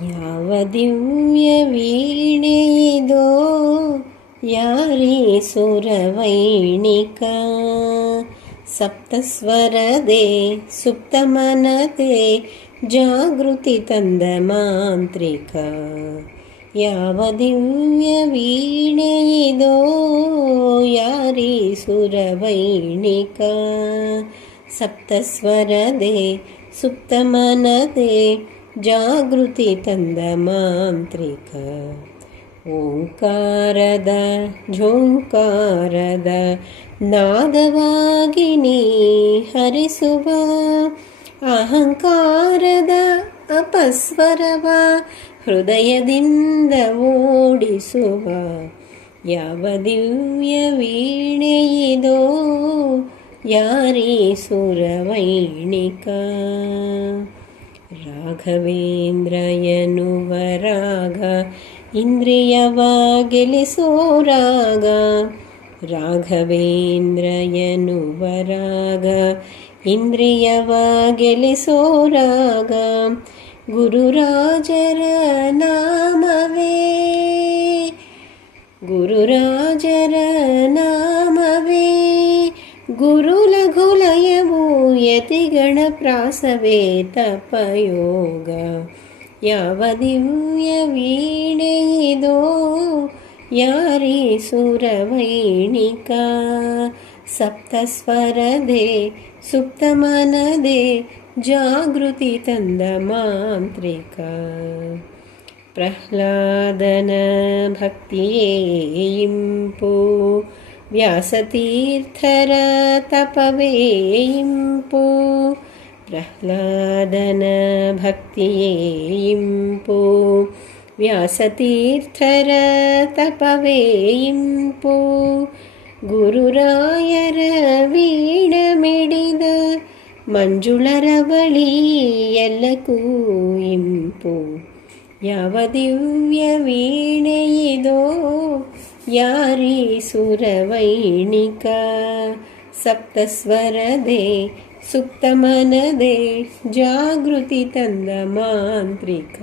ಯಾವ ದಿವ್ಯ ವೀಣೆಯಿದೋ ಯಾರೀ ಸುರವೈಣಿಕ ಸಪ್ತಸ್ವರದೆ ಸುಪ್ತಮನತೆ ಜಾಗೃತಿ ತಂದ ಮಾಂತ್ರಿಕ. ಯಾವ ದಿವ್ಯ ವೀಣೆಯಿದೋ ಯಾರೀ ಸುರವೈಣಿಕ ಸಪ್ತಸ್ವರದೆ ಸುಪ್ತಮನತೆ ಜಾಗೃತಿ ತಂದ ಮಾಂತ್ರಿಕ. ಓಂಕಾರದ ಝೋಂಕಾರದ ನಾದವಾಗಿ ನೀ ಹರಿಸುವ ಅಹಂಕಾರದ ಅಪಸ್ವರವ ಹೃದಯದಿಂದ ಓಡಿಸುವ. ಯಾವ ದಿವ್ಯ ವೀಣೆಯಿದೋ ಯಾರೀ ಸುರವೈಣಿಕ. ರಾಘವೇಂದ್ರ ಎನ್ನುವ ರಾಗ ಇಂದ್ರಿಯವ ಗೆಲಿಸೋ ರಾಗ. ರಾಘವೇಂದ್ರ ಎನ್ನುವ ರಾಗ ಇಂದ್ರಿಯವ ಗೆಲಿಸೋ ರಾಗ. ಗುರುರಾಜರ ನಾಮವೇ ಗುರುರಾಜರ ನಾಮವೇ ಗುರು ಲಘುಲಯವೂ ಯತಿಗಣ ಪ್ರಾಸವೇ ತಪಯೋಗ. ಯಾವ ದಿವ್ಯ ವೀಣೆಯಿದೋ ಯಾರೀ ಸುರವೈಣಿಕ ಸಪ್ತಸ್ವರದೆ ಸುಪ್ತಮನದೆ ಜಾಗೃತಿ ತಂದ ಮಾಂತ್ರಿಕ. ಪ್ರಹ್ಲಾದನ ಭಕ್ತಿಯೇ ಇಂಪು ವ್ಯಾಸತೀರ್ಥರ ತಪವೇ ಇಂಪು. ಪ್ರಹ್ಲಾದನ ಭಕ್ತಿಯೇ ಇಂಪು ವ್ಯಾಸತೀರ್ಥರ ತಪವೇ ಇಂಪು. ಗುರುರಾಯರ ವೀಣ ಮಿಡಿದ ಮಂಜುಳರ ಬಳಿ ಎಲ್ಲಕ್ಕೂ ಇಂಪು. ಯಾವ ದಿವ್ಯ ವೀಣೆಯಿದೋ ಯಾರೀ ಸುರವೈಣಿಕ ಸಪ್ತಸ್ವರದೆ ಸುಪ್ತಮನದೆ ಜಾಗೃತಿ ತಂದ ಮಾಂತ್ರಿಕ.